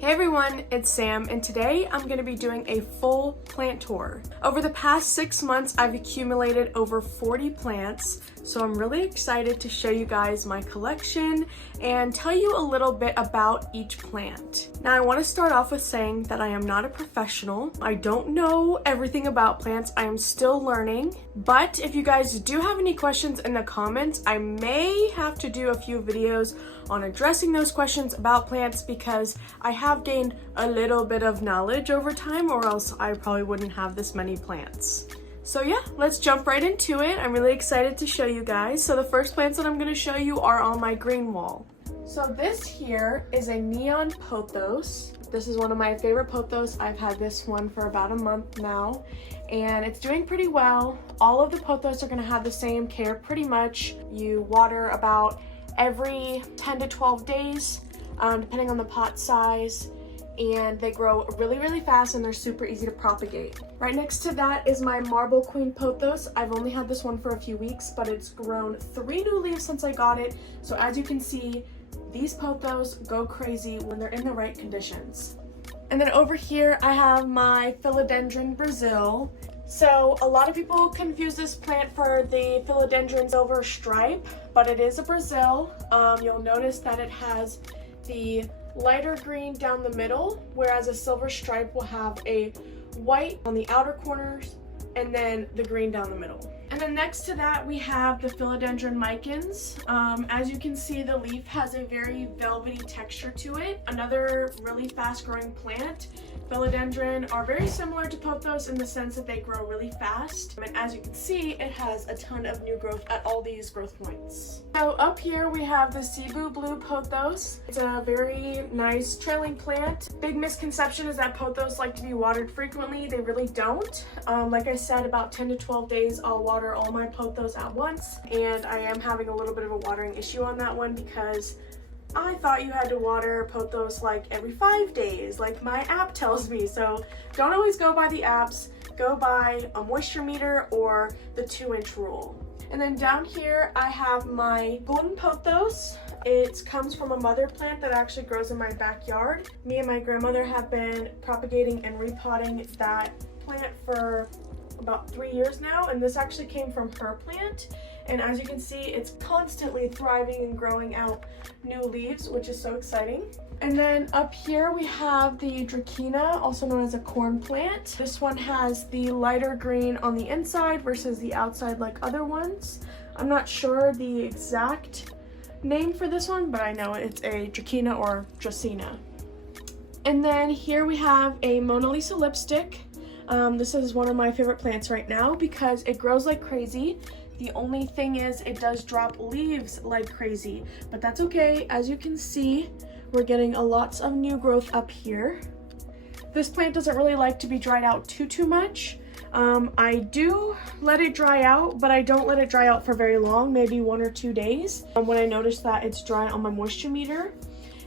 Hey everyone, it's Sam, and today I'm going to be doing a full plant tour. Over the past 6 months, I've accumulated over 40 plants, so I'm really excited to show you guys my collection and tell you a little bit about each plant. Now, I want to start off with saying that I am not a professional. I don't know everything about plants. I am still learning, but if you guys do have any questions in the comments, I may have to do a few videos on addressing those questions about plants because I have gained a little bit of knowledge over time, or else I probably wouldn't have this many plants. So yeah, let's jump right into it. I'm really excited to show you guys. So the first plants that I'm going to show you are on my green wall. So this here is a neon pothos. This is one of my favorite pothos. I've had this one for about a month now, and it's doing pretty well. All of the pothos are going to have the same care pretty much. You water about every 10 to 12 days, depending on the pot size, and they grow really fast and they're super easy to propagate. Right next to that is my Marble Queen Pothos. I've only had this one for a few weeks, but it's grown 3 new leaves since I got it. So as you can see, these pothos go crazy when they're in the right conditions. And then over here I have my Philodendron Brazil. So a lot of people confuse this plant for the Philodendron silver stripe, but it is a Brazil. You'll notice that it has the lighter green down the middle, whereas a silver stripe will have a white on the outer corners and then the green down the middle. And then next to that we have the Philodendron micans. As you can see, the leaf has a very velvety texture to it. Another really fast growing plant. Philodendron are very similar to pothos in the sense that they grow really fast. And as you can see, it has a ton of new growth at all these growth points. So up here we have the Cebu Blue Pothos. It's a very nice trailing plant. Big misconception is that pothos like to be watered frequently. They really don't. Like I said, about 10 to 12 days I'll water all my pothos at once, and I am having a little bit of a watering issue on that one because I thought you had to water pothos like every 5 days, like my app tells me. So don't always go by the apps, go by a moisture meter or the 2-inch rule. And then down here I have my golden pothos. It comes from a mother plant that actually grows in my backyard. Me and my grandmother have been propagating and repotting that plant for about 3 years now, and this actually came from her plant, and as you can see, it's constantly thriving and growing out new leaves, which is so exciting. And then up here we have the Dracaena, also known as a corn plant. This one has the lighter green on the inside versus the outside like other ones. I'm not sure the exact name for this one, but I know it's a Dracaena or Dracaena. And then here we have a Mona Lisa lipstick. This is one of my favorite plants right now because it grows like crazy. The only thing is it does drop leaves like crazy, but that's okay. As you can see, we're getting lots of new growth up here. This plant doesn't really like to be dried out too much. I do let it dry out, but I don't let it dry out for very long, maybe 1 or 2 days when I notice that it's dry on my moisture meter.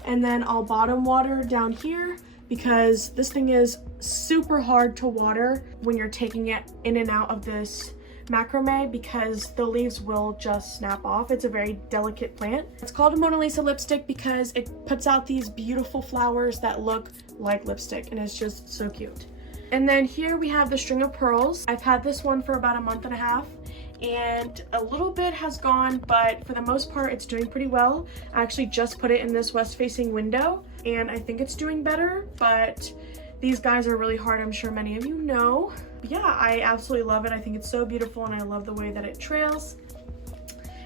And then I'll bottom water down here because this thing is super hard to water when you're taking it in and out of this macrame because the leaves will just snap off. It's a very delicate plant. It's called a Mona Lisa lipstick because it puts out these beautiful flowers that look like lipstick, and it's just so cute. And then here we have the String of Pearls. I've had this one for about a month and a half, and a little bit has gone, but for the most part it's doing pretty well. I actually just put it in this west-facing window and I think it's doing better, but these guys are really hard, I'm sure many of you know. But yeah, I absolutely love it. I think it's so beautiful and I love the way that it trails.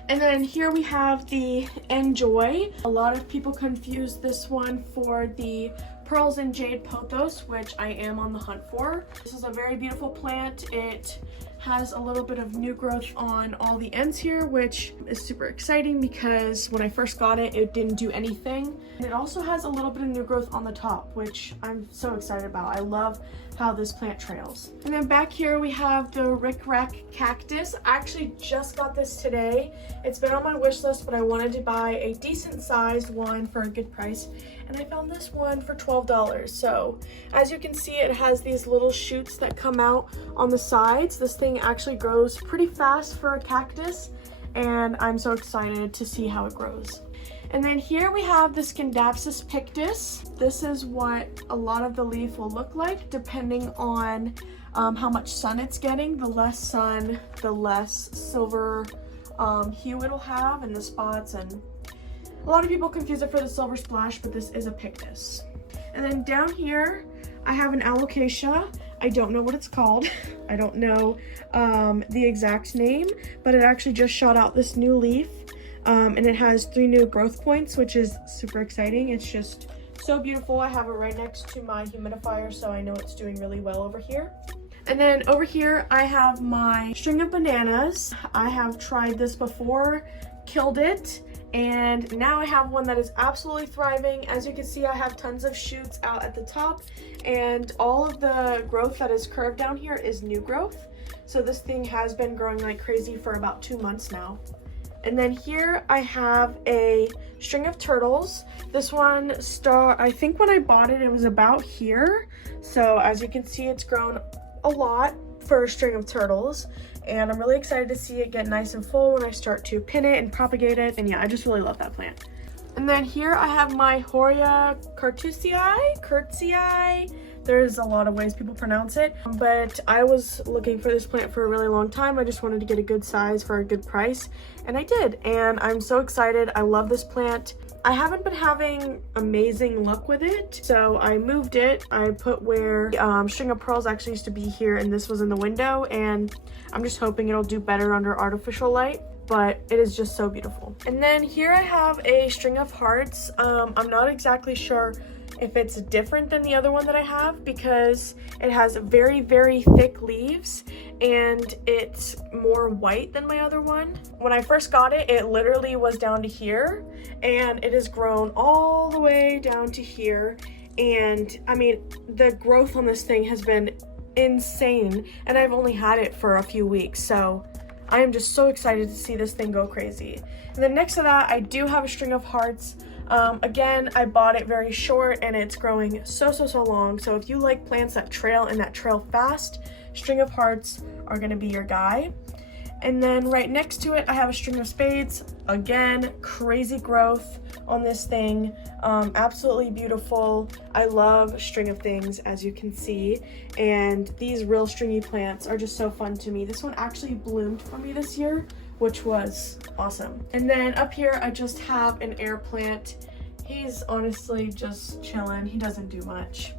And then here we have the Enjoy. A lot of people confuse this one for the Pearls and Jade Pothos, which I am on the hunt for. This is a very beautiful plant. It has a little bit of new growth on all the ends here, which is super exciting because when I first got it, it didn't do anything. And it also has a little bit of new growth on the top, which I'm so excited about. I love how this plant trails. And then back here we have the Rick Rack Cactus. I actually just got this today. It's been on my wish list, but I wanted to buy a decent sized one for a good price, and I found this one for $12. So as you can see, it has these little shoots that come out on the sides. This thing actually grows pretty fast for a cactus, and I'm so excited to see how it grows. And then here we have the Scindapsus pictus. This is what a lot of the leaf will look like depending on how much sun it's getting. The less sun, the less silver hue it'll have and the spots, and a lot of people confuse it for the silver splash, but this is a pictus. And then down here I have an alocasia. I don't know what it's called. I don't know the exact name, but it actually just shot out this new leaf, and it has 3 new growth points, which is super exciting. It's just so beautiful. I have it right next to my humidifier, so I know it's doing really well over here. And then over here I have my string of bananas. I have tried this before, killed it, and now I have one that is absolutely thriving. As you can see, I have tons of shoots out at the top, and all of the growth that is curved down here is new growth. So this thing has been growing like crazy for about 2 months now. And then here I have a string of turtles. This one I think when I bought it, it was about here. So as you can see, it's grown a lot for a string of turtles, and I'm really excited to see it get nice and full when I start to pin it and propagate it. And yeah, I just really love that plant. And then here I have my Hoya Chelsea. There's a lot of ways people pronounce it, but I was looking for this plant for a really long time. I just wanted to get a good size for a good price, and I did, and I'm so excited. I love this plant. I haven't been having amazing luck with it, so I moved it. I put where string of pearls actually used to be here, and this was in the window, and I'm just hoping it'll do better under artificial light, but it is just so beautiful. And then here I have a string of hearts. I'm not exactly sure if it's different than the other one that I have, because it has very, very thick leaves and it's more white than my other one. When I first got it, it literally was down to here, and it has grown all the way down to here. And I mean, the growth on this thing has been insane, and I've only had it for a few weeks, so I am just so excited to see this thing go crazy. And then next to that, I do have a string of hearts. Again, I bought it very short, and it's growing so long. So if you like plants that trail and that trail fast, string of hearts are gonna be your guy. And then right next to it, I have a string of spades. Again, crazy growth on this thing. Absolutely beautiful. I love string of things, as you can see. And these real stringy plants are just so fun to me. This one actually bloomed for me this year, which was awesome. And then up here, I just have an air plant. He's honestly just chilling. He doesn't do much.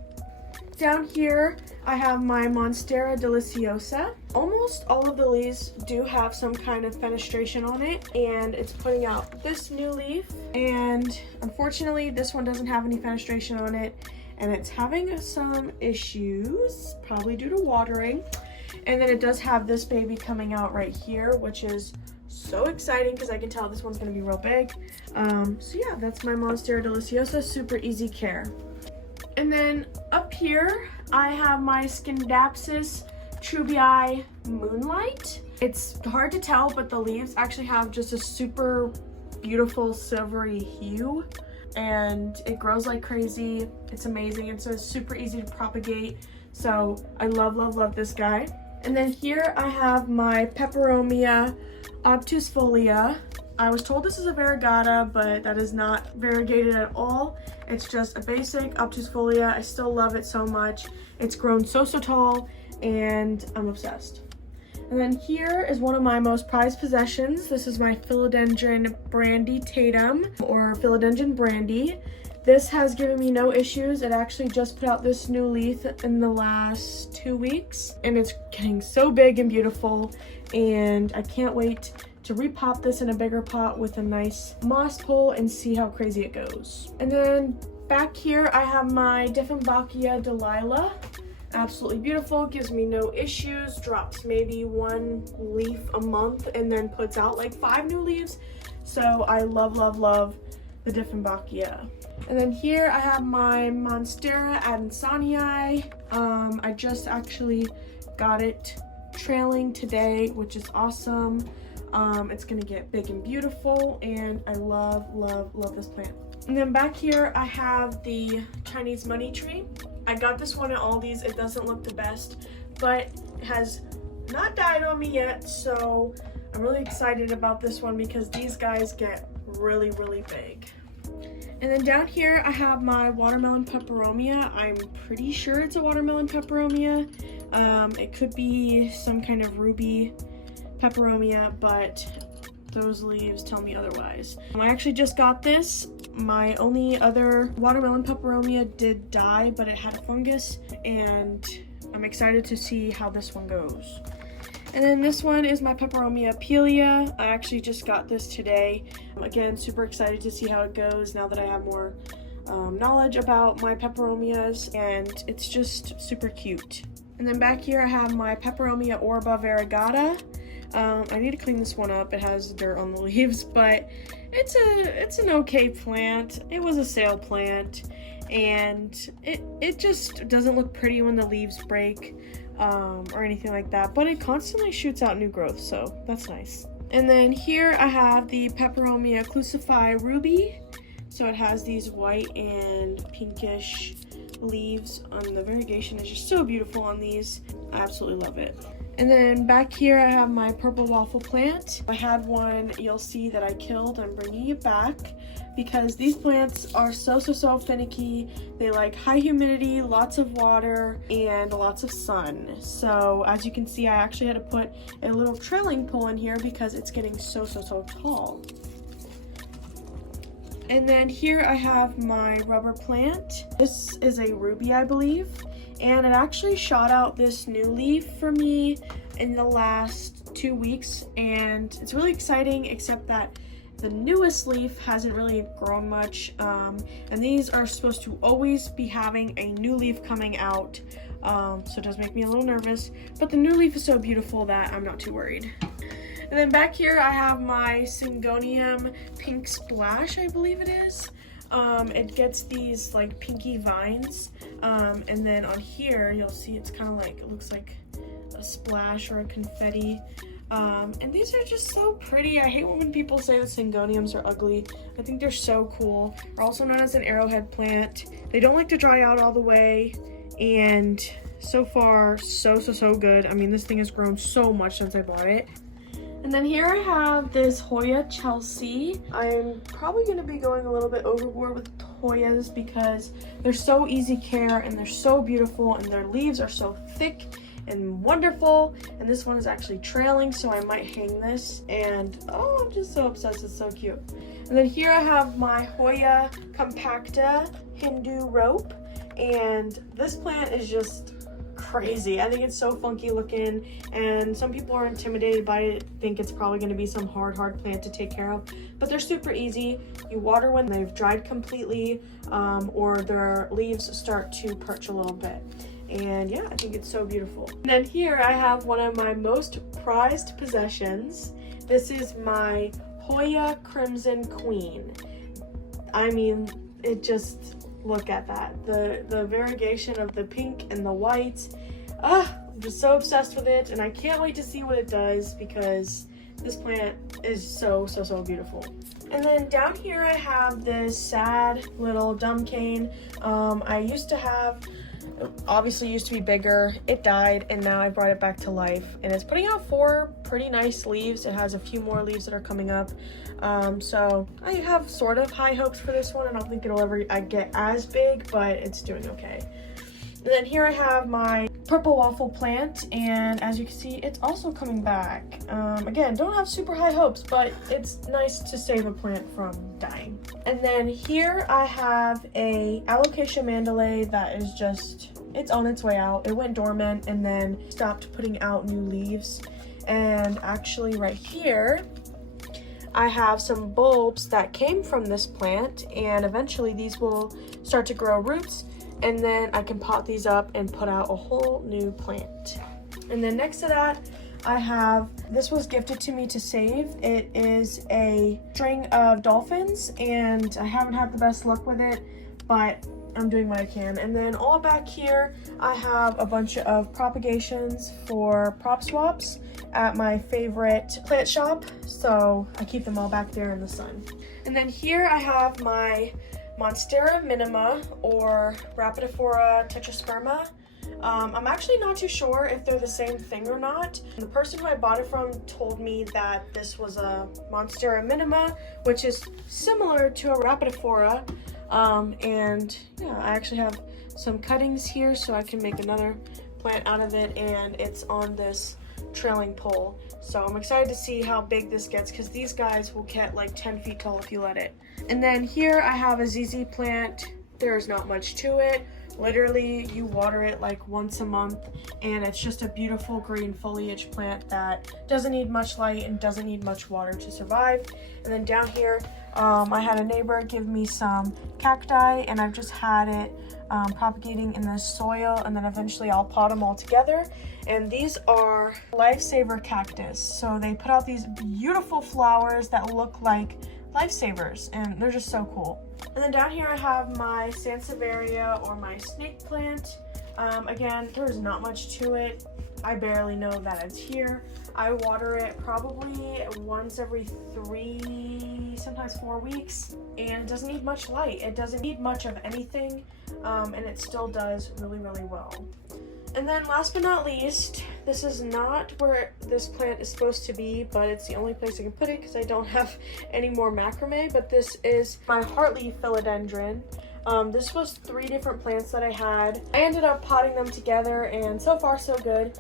Down here, I have my Monstera Deliciosa. Almost all of the leaves do have some kind of fenestration on it, and it's putting out this new leaf. And unfortunately, this one doesn't have any fenestration on it, and it's having some issues, probably due to watering. And then it does have this baby coming out right here, which is so exciting because I can tell this one's gonna be real big. So yeah, that's my Monstera Deliciosa, super easy care. And then up here, I have my Scindapsus Trubii Moonlight. It's hard to tell, but the leaves actually have just a super beautiful silvery hue, and it grows like crazy. It's amazing, and so it's super easy to propagate. So I love this guy. And then here I have my Peperomia obtusifolia. I was told this is a variegata, but that is not variegated at all. It's just a basic obtusifolia. I still love it so much. It's grown so tall, and I'm obsessed. And then here is one of my most prized possessions. This is my Philodendron brandy tatum, or Philodendron brandy. This has given me no issues. It actually just put out this new leaf in the last 2 weeks, and it's getting so big and beautiful, and I can't wait to repop this in a bigger pot with a nice moss pole and see how crazy it goes. And then back here I have my Dieffenbachia Delilah. Absolutely beautiful, gives me no issues, drops maybe 1 leaf a month and then puts out like 5 new leaves. So I love the Dieffenbachia. And then here I have my Monstera Adansonii. I just actually got it trailing today, which is awesome. It's gonna get big and beautiful, and I love this plant. And then back here I have the Chinese money tree. I got this one at Aldi's. It doesn't look the best, but it has not died on me yet, so I'm really excited about this one because these guys get really big. And then down here I have my watermelon peperomia. I'm pretty sure it's a watermelon peperomia. It could be some kind of ruby peperomia, but those leaves tell me otherwise. I actually just got this. My only other watermelon peperomia did die, but it had a fungus, and I'm excited to see how this one goes. And then this one is my Peperomia Pelia. I actually just got this today. Again, super excited to see how it goes now that I have more knowledge about my peperomias, and it's just super cute. And then back here I have my Peperomia Orbavaragata. I need to clean this one up. It has dirt on the leaves, but it's an okay plant. It was a sale plant, and it just doesn't look pretty when the leaves break or anything like that, but it constantly shoots out new growth, so that's nice. And then here I have the Peperomiaclusify Ruby. So it has these white and pinkish leaves, and the variegation is just so beautiful on these. I absolutely love it. And then back here I have my purple waffle plant. I had one you'll see that I killed. I'm bringing it back because these plants are so finicky. They like high humidity, lots of water, and lots of sun. So as you can see, I actually had to put a little trailing pole in here because it's getting so tall. And then here I have my rubber plant. This is a ruby, I believe. And it actually shot out this new leaf for me in the last 2 weeks, and it's really exciting, except that the newest leaf hasn't really grown much, and these are supposed to always be having a new leaf coming out, so it does make me a little nervous, but the new leaf is so beautiful that I'm not too worried. And then back here I have my Syngonium Pink Splash, I believe it is. It gets these like pinky vines, and then on here you'll see it's kind of like, it looks like a splash or a confetti, and these are just so pretty. I hate when people say that Syngoniums are ugly. I think they're so cool. They're also known as an arrowhead plant. They don't like to dry out all the way, and so far so good. I mean, this thing has grown so much since I bought it. And then here I have this Hoya Chelsea. I'm probably going to be going a little bit overboard with Hoyas because they're so easy care and they're so beautiful, and their leaves are so thick and wonderful. And this one is actually trailing, so I might hang this. And oh, I'm just so obsessed. It's so cute. And then here I have my Hoya Compacta Hindu Rope. And this plant is just crazy. I think it's so funky looking, and some people are intimidated by it, think it's probably going to be some hard plant to take care of, but they're super easy. You water when they've dried completely, or their leaves start to perch a little bit, and yeah, I think it's so beautiful. And then here I have one of my most prized possessions. This is my Hoya Crimson Queen. I mean, it just, look at that, the variegation of the pink and the white. I'm just so obsessed with it, and I can't wait to see what it does because this plant is so beautiful. And then down here I have this sad little dumb cane. I used to have, obviously used to be bigger, it died, and now I brought it back to life, and it's putting out 4 pretty nice leaves. It has a few more leaves that are coming up, so I have sort of high hopes for this one. I don't think it'll ever get as big, but it's doing okay. And then here I have my purple waffle plant, and as you can see, it's also coming back. Again, don't have super high hopes, but it's nice to save a plant from dying. And then here I have a Alocasia mandalae that is just, it's on its way out. It went dormant and then stopped putting out new leaves. And actually right here, I have some bulbs that came from this plant, and eventually these will start to grow roots, and then I can pot these up and put out a whole new plant. And then next to that, I have, this was gifted to me to save. It is a string of dolphins, and I haven't had the best luck with it, but I'm doing what I can. And then all back here, I have a bunch of propagations for prop swaps at my favorite plant shop, so I keep them all back there in the sun. And then here I have my Monstera Minima, or Rapidophora tetrasperma. I'm actually not too sure if they're the same thing or not. The person who I bought it from told me that this was a Monstera Minima, which is similar to a Rapidophora. And yeah, I actually have some cuttings here so I can make another plant out of it, and it's on this trailing pole. So I'm excited to see how big this gets, because these guys will get like 10 feet tall if you let it. And then here I have a ZZ plant. There's not much to it. Literally, you water it like once a month, and it's just a beautiful green foliage plant that doesn't need much light and doesn't need much water to survive. And then down here, I had a neighbor give me some cacti, and I've just had it propagating in the soil, and then eventually I'll pot them all together. And these are lifesaver cactus. So they put out these beautiful flowers that look like lifesavers, and they're just so cool. And then down here I have my Sansevieria, or my snake plant. Again, there's not much to it. I barely know that it's here. I water it probably once every 3, sometimes 4 weeks, and it doesn't need much light. It doesn't need much of anything, and it still does really, really well. And then last but not least, this is not where this plant is supposed to be, but it's the only place I can put it because I don't have any more macrame, but this is my Harrington Philodendron. This was 3 different plants that I had. I ended up potting them together, and so far so good.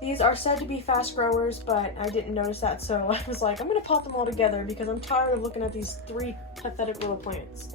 These are said to be fast growers, but I didn't notice that, so I was like, I'm gonna pot them all together because I'm tired of looking at these 3 pathetic little plants.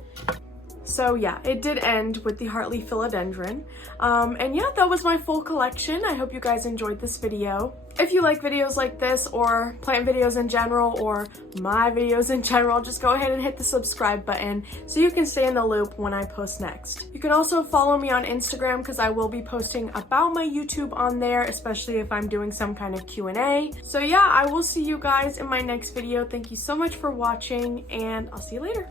So yeah, it did end with the Harrington Philodendron. And yeah, that was my full collection. I hope you guys enjoyed this video. If you like videos like this, or plant videos in general, or my videos in general, just go ahead and hit the subscribe button so you can stay in the loop when I post next. You can also follow me on Instagram, because I will be posting about my YouTube on there, especially if I'm doing some kind of Q&A. So yeah, I will see you guys in my next video. Thank you so much for watching, and I'll see you later.